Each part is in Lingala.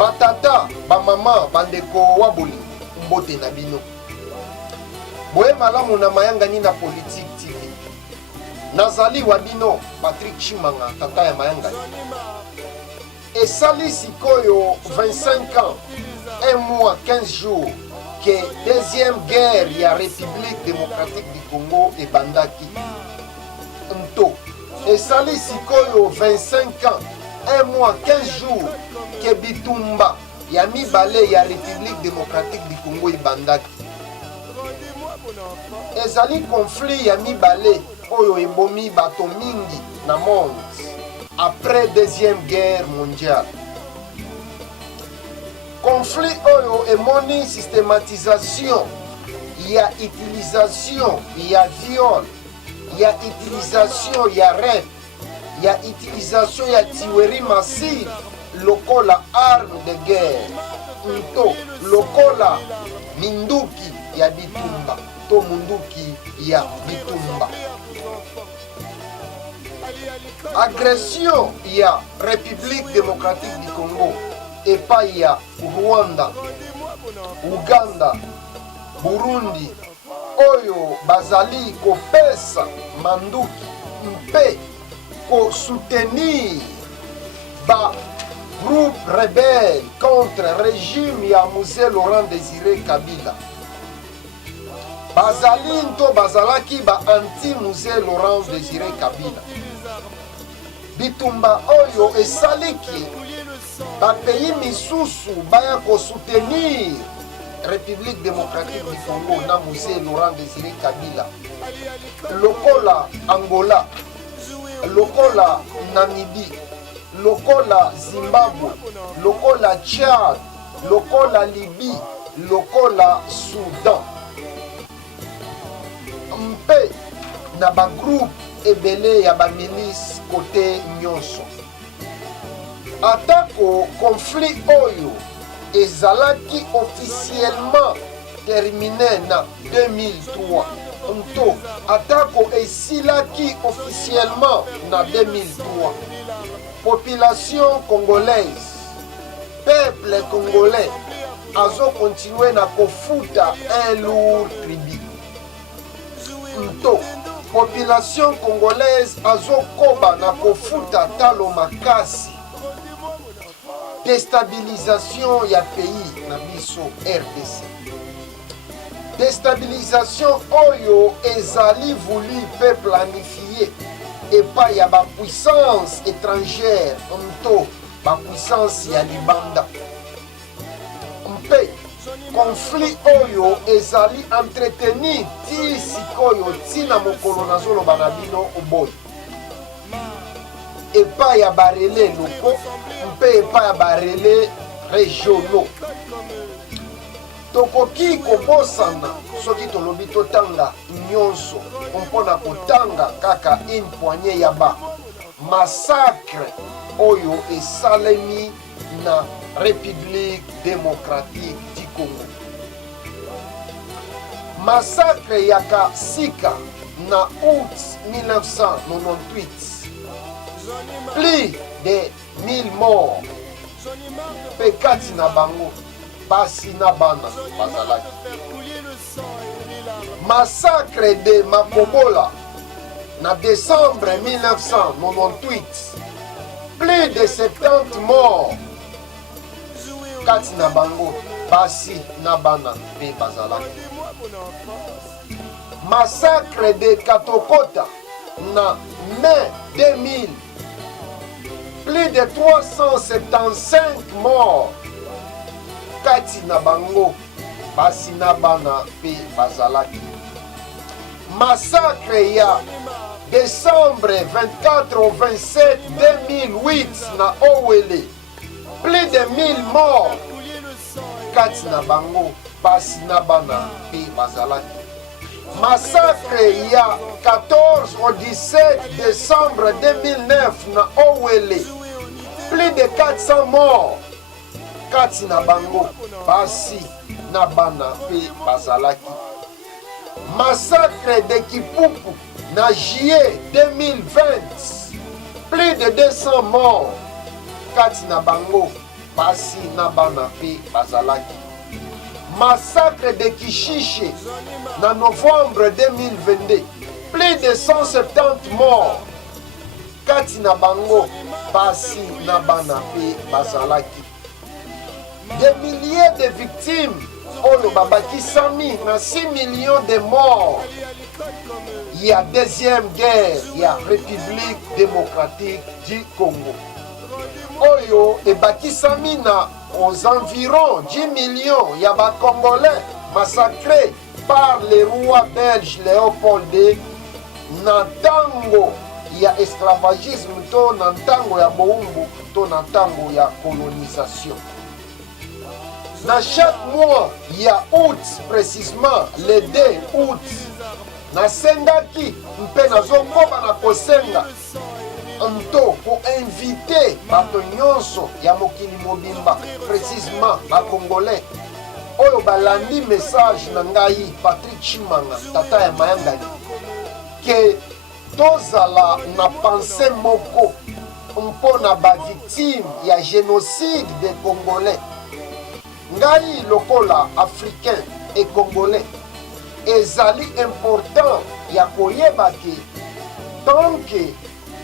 batata, bamama, bandeko waboli, mbote na bino. Boye malamu na mayanga ni na politique TV. Nazali wabino Patrick Chimanga, tata ya mayanga. Et sali sikoyo 25 ans, 1 mois, 15 jours, que deuxième guerre ya République démocratique du Congo et bandaki. Nto. Et sali sikoyo 25 ans, 1 mois, 15 jours, que bitumba ya mibale ya République démocratique du Congo et bandaki. Ezali conflit ya mibale oyo embomi bato mingi na monde après deuxième guerre mondiale. Conflit oyo emoni systématisation ya utilisation ya viol, ya utilisation ya rape, ya utilisation ya tuerie massive lokola arme de guerre, nto lokola minduki ya bitumba to munduki ya bitumba. Agression ya République démocratique du Congo epai ya Rwanda, Uganda, Burundi oyo bazali kopesa manduki mpe ko soutenir ba groupe rebelle contre régime ya Mzee Laurent Désiré Kabila. Bazali nto bazalaki ba anti Mzee Laurent Désiré Kabila. Bitumba oyo esaliki ba pays misusu baya ko soutenir République démocratique du Congo na Mzee Laurent Désiré Kabila. Lokola Angola, lokola Namibie, lokola Zimbabwe, lokola Tchad, lokola Libye, lokola Soudan. Mpe na ba groupe ebele ya ba milice côté nyonso. Atako conflit oyo ezalaki officiellement terminé na 2003. Nto atako esilaki officiellement na 2003. Population congolaise, peuple congolais azo continuer na kofuta un lourd tribut. Nto population congolaise azo koba na kofuta talo makasi. Déstabilisation ya pays na biso RDC. Déstabilisation oyo ezali voulu pe planifié epai ya ba puissance étrangère nto ba puissance ya libanda. Mpe conflit oyo ezali entretenu ti sikoyo tina mokolo nazoloba na bino oboyi. Epai ya barele loko mpe epai ya barele régionaux. Tokoki kobosana soki tolobi totanga nyonso mpona kotanga kaka une poignée ya ba massacre oyo esalemi na République démocratique du Congo. Massacre ya Kasika na août 1998. Plus de 1000 morts. Pekati na bango basi na bana bazalaki. Massacre de Makobola na décembre 1998. Plus de 70 morts. Kati na bango basi na bana pe bazalaki. Massacre de Katokota na mai 2000. Plus de 375 morts. Kati na bango basi na bana pe bazalaki. Massacre ya décembre 24 au 27 2008 na Owele. Plus de 1000 morts. Kati na bango basi na bana pe bazalaki. Massacre ya 14 au 17 décembre 2009 na Owele. Plus de 400 morts. Kati na bango basi na bana pe bazalaki. Massacre de Kipupu na juillet 2020. Plus de 200 morts. Kati na bango pasi na bana pe bazalaki. Massacre de Kishiche en novembre 2022. Plus de 170 morts. Kati na bango pasi na bana pe bazalaki. Des milliers de victimes. Oyo babaki 100 000 na 6 millions de morts. Il y a deuxième guerre, il y a République démocratique du Congo. Oyo ebaki 100 000 na aux environs 10 millions. Il y a des Congolais massacrés par le roi belge Léopold II. Nantango, il y a esclavagisme, to nantango ya boumbu, to nantango ya colonisation. Dans chaque mois, il y a août, précisément le 2 août. Na sengaki, mpe nazokoba na kosenga. Nto pour inviter bato nyonso ya mokili mobimba, précisément ba Congolais. Oyo balandi message na ngai Patrick Chimanga, tata ya Mayangani. Que tozala na pensée moko mpona ba victime ya génocide des Congolais. Ngai lokola africain et congolais ezali important ya koyeba ke tant que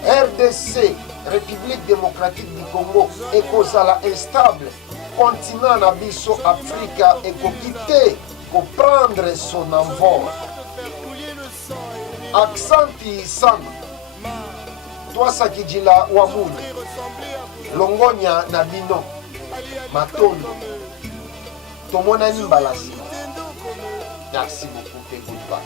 RDC, République démocratique du Congo, ekozala instable, continent na biso Afrika ekokite prendre son envol. Aksanti sana twasakijila wabuni longonya na bino matondo tomonani mbalasi. Merci beaucoup et goodbye.